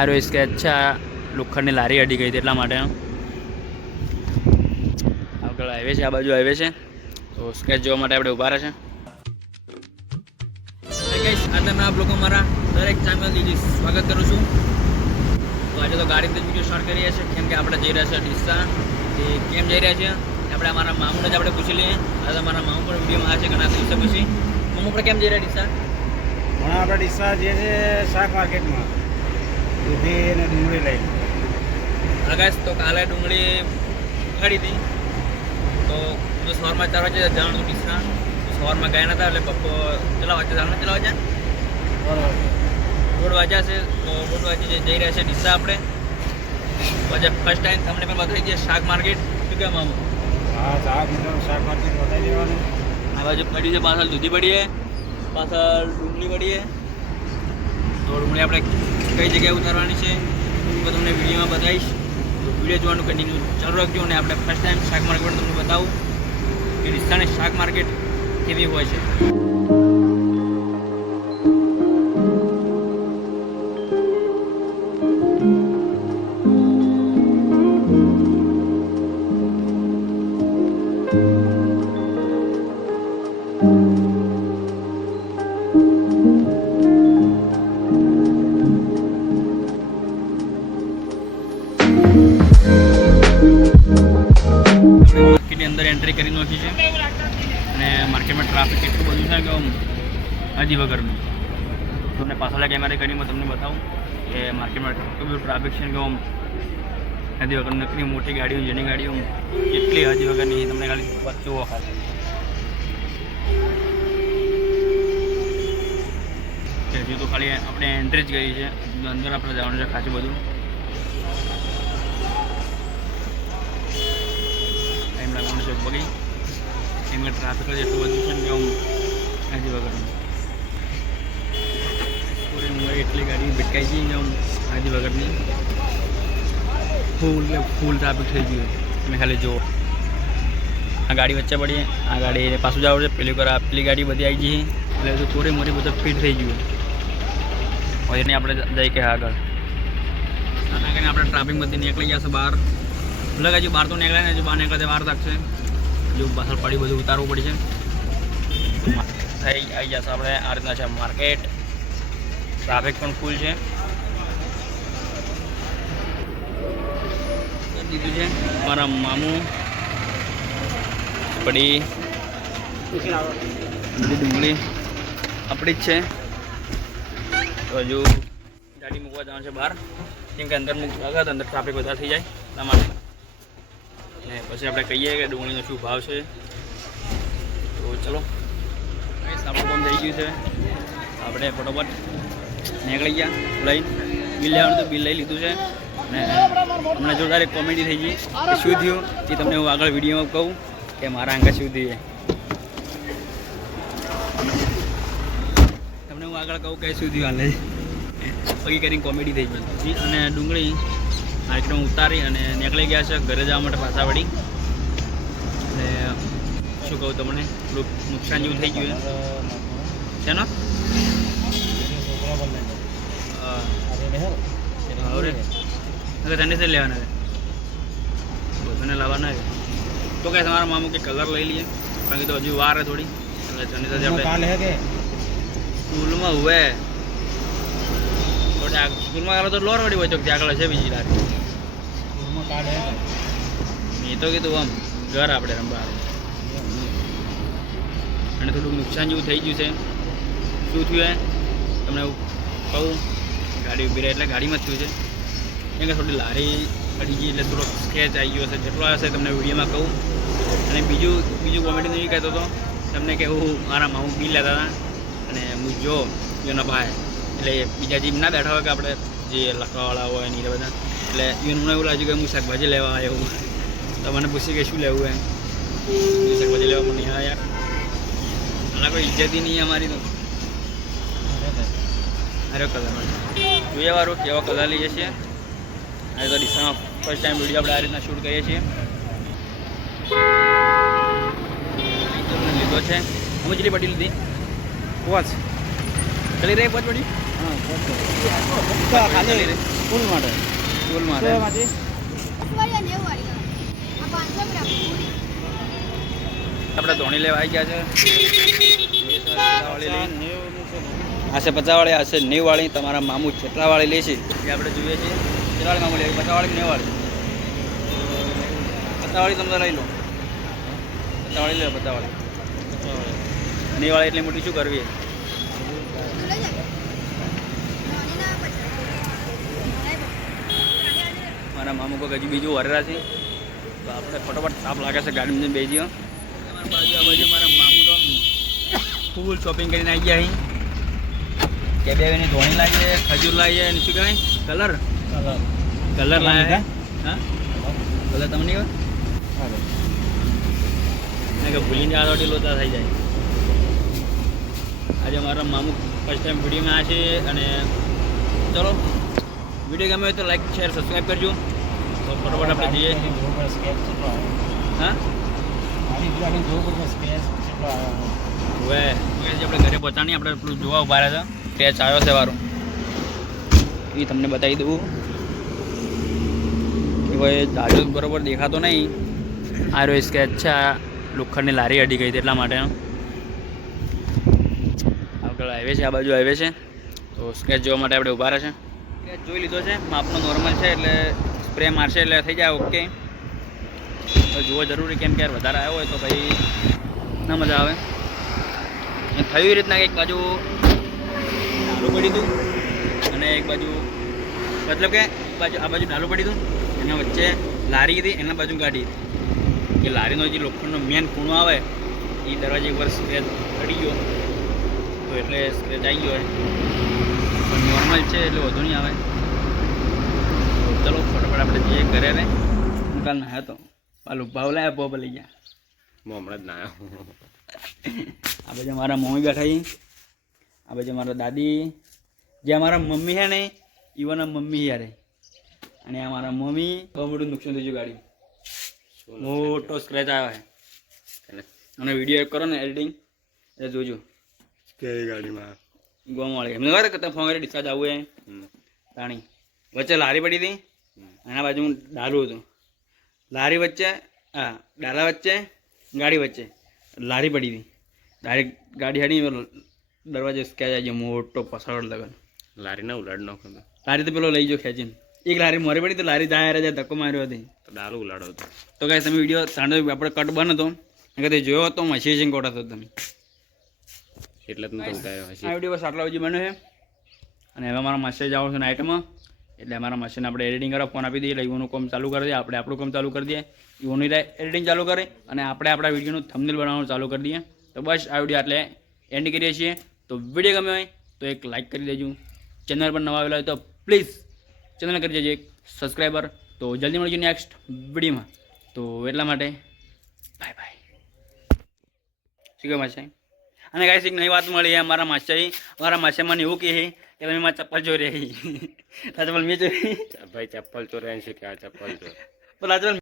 મારો સ્કેચ છે, આ લોખંડની લારી અડી ગઈ હતી એટલા માટે. આગળ હાઈવે છે, આ બાજુ હાઈવે છે. તો સ્કેચ જોવા માટે આપણે ઊભા રહે છે આપ લોકો મારા દરેક ચેનલ દીદી સ્વાગત કરું છું. તો આજે તો ગાડીથી વીડિયો કરી કરીએ છીએ, કેમ કે આપણે જઈ રહ્યા છે ડીસા. એ કેમ જઈ રહ્યા છે આપણે અમારા મામુને જ આપણે પૂછી લઈએ. આજે અમારા મામુ પણ વિડીયોમાં આવે છે ઘણા દિવસો પછી. મામુ આપણે કેમ જઈ રહ્યા ડીસા? ઘણા આપણે ડીસા જે છે શાક માર્કેટમાં દૂધી અને ડુંગળી લઈ આકાશ તો કાલે ડુંગળી ઉખાડી હતી તો હું તો સવારમાં ચાર વાગે જવાનું હતું તો સવારમાં ગયા નતા એટલે બપો કેટલા વાગે જવાનું કેટલા વાગ્યા? દોઢ વાગ્યા છે તો દોઢ વાગે જઈ રહ્યા છે ડીસા આપણે. પછી ફર્સ્ટ ટાઈમ તમને પણ બતાવી દઈએ શાક માર્કેટ. શું કેમ મામુ હા શાક શાક માર્કેટ બતાવી દેવાનું. આ બાજુ પડી છે પાછળ દૂધી પડીએ પાછળ ડુંગળી પડીએ તો ડુંગળી આપણે કઈ જગ્યાએ ઉતારવાની છે હું તમને વિડીયોમાં બતાવીશ. વીડિયો જોવાનું કન્ટિન્યુ ચાલુ રાખજો અને આપણે ફર્સ્ટ ટાઈમ શાક માર્કેટ તમને બતાવું કે રિસ્તાની શાક માર્કેટ કેવી હોય છે. કરી નાખી છે. અને માર્કેટમાં ટ્રાફિક એટલું બધું છે કે હજી વગરનું. તમને પાછળના કેમેરા કરીને તમને બતાવું કે માર્કેટમાં એટલું બધું ટ્રાફિક છે કે હજી વગર નકરી મોટી ગાડીઓ, જેની ગાડીઓ એટલી હજી વગરની, તમને ખાલી જોવા ખાલી તો ખાલી આપણે એન્ટ્રી જ કરી છે અંદર આપણે જવાનું છે ખાસું બધું. ટાઈમ એમાં છે જ એટલું બધું છે ને કે આમ હજી વગરનું. એટલી ગાડી ભટકાઈ ગઈ ને આમ હજી વગરની. ફૂલ ફૂલ ટ્રાફિક થઈ ગયું. તમે ખાલી જુઓ. આ ગાડી વચ્ચે પડીએ. આ ગાડી પાછું જવું છે પેલી કરા પેલી ગાડી બધી આવી ગઈ. એટલે તો થોડી મોટી બધું ફિટ થઈ ગયું. હોય નહીં આપણે જઈ કે આગળ. આના કરીને આપણે ટ્રાફિક બધી નીકળી જશે બહાર. લગ હજુ બહાર તો નીકળે ને, હજુ બહાર નીકળે વાર લાગશે હજુ પાછળ પડી બધું ઉતારવું પડશે થઈ આવી જશે આપણે. આ રીતના છે માર્કેટ. ટ્રાફિક પણ ફૂલ છે. દીધું છે મારા મામું. પડી ડુંગળી આપણી જ છે. હજુ ગાડી મૂકવા જવાનું છે બહાર. કેમ કે અંદર મૂકવા અંદર ટ્રાફિક વધારે થઈ જાય, એટલા માટે. ને પછી આપણે કહીએ કે ડુંગળીનો શું ભાવ છે. તો ચલો. આપણું કામ થઈ ગયું છે. આપણે ફટોફટ નીકળી ગયા. લઈ. બિલ લેવાનું તો બિલ લઈ લીધું છે. ને હમણાં જોરદાર એક કોમેડી થઈ ગઈ શું થયું એ તમને હું આગળ વિડીયોમાં કહું કે મારા અંગે શું થયું. તમને હું આગળ કહું કે શું થયું હાલે. પગી કરીને કોમેડી થઈ ગઈ. અને ડુંગળી માર્કેટમાં ઉતારી અને નીકળી ગયા છે ઘરે જવા માટે પાછા વળી અને શું કહું તમને? થોડુંક નુકસાન જેવું થઈ ગયું છે. ને? હવે? હવે તને છે લેવાના છે. તને લાવવાના છે. તો કે તમારા મામુ કે કલર લઈ લઈએ. બાકી તો હજુ વાર હે થોડી. એટલે તને સાથે આપણે કે? સ્કૂલમાં હુએ સ્કૂલમાં આગળ તો લોર વળી હોય ચોક ત્યાં આગળ છે બીજી લારી સ્કૂલમાં કાલ હે કે મેં તો કીધું આમ ઘર આપણે રમવા અને થોડુંક નુકસાન જેવું થઈ ગયું છે. શું થયું એ તમને કહું, ગાડી ઊભી રહે એટલે ગાડીમાં જ થયું છે. કેમ કે થોડી લારી અડી ગઈ એટલે થોડો સ્કેચ આવી ગયો હશે જેટલો હશે તમને વિડીયોમાં કહું. અને બીજું બીજું કોમેડી એ કહેતો હતો, તમને કે હું મારા મામું બિલ લેતા હતા. અને હું જો એના ભાઈ એટલે બીજા જીમ ના બેઠા હોય કે આપણે જે લખવાવાળા હોય ને બધા. એટલે એનું એવું લાગ્યું કે હું શાકભાજી લેવા આવ્યો તો મને પૂછી કે શું લેવું એમ. શાકભાજી લેવા મને યાર આના કોઈ ઇજ્જત નહીં અમારી તો. અરે કલર જોઈએ વાળું કેવો કલર લઈએ છીએ. આજે તો ડિસામાં ફર્સ્ટ ટાઈમ વીડિયો આપણે આ રીતના શૂટ કરીએ છીએ. લીધો છે. હું જેટલી પટી લીધી? પોચ. ચલી રહી પોચ પડી હા તો રહી. ફૂલ માટે. સ્કૂલમાં પૂરી આપણે ધોણી લેવા આવી ગયા છે. આશે છે. છે પચાસવાળી આ છે નેવવાળી તમારા મામુ જેટલાવાળી લેશે. એ આપણે જોઈએ છીએ કેટલાવાળી મામુ લેવી પચાસવાળી કે નેવવાળી પચાસવાળી તમે લઈ લો. પચાસવાળી લે પચાસવાળી નેવાળી એટલી મોટી શું કરવી લઈ જાય નાની ના પચાસ મારા મામુ કોઈ હજી બીજું વરેરા છે. તો આપણે ફટોફટ સાફ લાગે છે ગાડીમાં બે જઈએ બાજુ બાજુ મારા મામુ તો ફૂલ શોપિંગ કરીને આવી ગયા અહીં કે બે ની ધોણી લાવીએ ખજૂર લાવીએ અને શું કહેવાય? કલર. કલર. લાવ્યા હા? કલર તમને નહીં ખબર? ને કે ભૂલીને આરોટી લોચા થઈ જાય. આજે મારા મામુ ફર્સ્ટ ટાઈમ વિડીયોમાં આ છે અને ચલો. વીડિયો ગમે તો લાઈક શેર સબસ્ક્રાઈબ કરજો. તો ફટાફટ આપણે જઈએ. હા? હવે આપણે ઘરે પહોંચાણી આપણે પેલું જોવા ઊભા રહ્યા હતા. સ્કેચ આવ્યો છે વારો. એ તમને બતાવી દઉં. કે ભાઈ દાજો બરોબર દેખાતો નહીં. આ રહ્યો સ્કેચ છે આ લોખંડની લારી અડી ગઈ હતી એટલા માટે. આગળ હાઈવે છે આ બાજુ હાઈવે છે. તો સ્કેચ જોવા માટે આપણે ઊભા રહ્યા છે. સ્કેચ જોઈ લીધો છે. માપનો નોર્મલ છે એટલે સ્પ્રે મારશે એટલે થઈ જાય ઓકે તો જુઓ જરૂરી કેમ કે વધારે આવ્યો હોય તો ભાઈ ના મજા આવે. થયું રીતના એક બાજુ ઢાલું પડી હતું અને એક બાજુ મતલબ કે બાજુ આ બાજુ ઢાલું પડી હતું એના વચ્ચે લારી હતી, એના બાજુ ગાડી હતી. કે લારીનો જે લોખંડનો મેન ખૂણો આવે, એ દરવાજે ઉપર સ્ક્રેચ પડી ગયો. તો એટલે સ્ક્રેચ આવી ગયો નોર્મલ છે એટલે વધુ નહીં આવે. ચલો ફટાફટ આપણે જઈએ ઘરે ને. હું કાલ નાહ્યો તો. પાલું ભાવ લાયા પોપ લઈ ગયા. હમણાં જ ના આ બાજુ મારા મમ્મી બેઠા છે. આ બાજુ મારા દાદી. જે અમારા મમ્મી હે ને ઇવન મમ્મી યારે અને આ મારા મમ્મી બહુ મોટું નુકસાન થઈ ગયું ગાડી. મોટો સ્ક્રેચ આવ્યો છે. અને વીડિયો કરો ને એડિટિંગ એ જોજો. કેવી ગાડીમાં? ગોમ વાળી એમને ખબર કે તમે ફોન કરી ડિસ્ચાર્જ આવું એ તાણી. વચ્ચે લારી પડી હતી. એના બાજુ હું ડાલું હતું. લારી વચ્ચે હા ડાલા વચ્ચે ગાડી વચ્ચે લારી પડી હતી. ડાયરેક્ટ ગાડી હાડી દરવાજે સ્કેચ આવી ગયો મોટો પસાડ લગન લારી ના ઉલાડ નાખો તો. લારી તો પેલો લઈ ગયો ખેંચીને. એક લારી મોરી પડી તો લારી જાય જાય ધક્કો માર્યો હતી. ડાલો ઉલાડો હતો. તો કાંઈ તમે વીડિયો સાંડો આપણે કટ બન હતો. કે તે જોયો હતો મશીન કોટ હતો તમે એટલે જ નતો ઉતાર્યો આ વીડિયો બસ આટલા સુધી બન્યો છે. અને હવે અમારા માસ્ટર જવાનું છે નાઇટમાં એટલે અમારા મશીન આપણે એડિટિંગ કરવા ફોન આપી દઈએ. એટલે ઈવોનું કામ ચાલુ કરી દઈએ. આપણે આપણું કામ ચાલુ કરી દઈએ. ઈવોની એડિટિંગ ચાલુ કરે. અને આપણે આપણા વિડીયોનું થંબનેલ બનાવવાનું ચાલુ કરી દઈએ. તો બસ આ વીડિયો એટલે એન્ડ કરીએ છીએ. તો વીડિયો ગમે હોય તો એક લાઇક કરી દેજો. ચેનલ પર નવા આવેલા હોય તો પ્લીઝ ચેનલ કરી દેજો એક સબસ્ક્રાઈબર તો જલ્દી મળીશું નેક્સ્ટ વિડીયોમાં તો એટલા માટે બાય બાય શું કહેવાય માસ્ટર અને કાંઈ શીખ નહીં વાત મળી છે મારા માસ્ટરી મારા માસ્ટર મને એવું કહે કે તમે મારા ચપ્પલ ચોરી ચપ્પલ મેં ચોરી ભાઈ ચપ્પલ ચોરી શીખ્યા ચપ્પલ ચોરી ચપ્પલ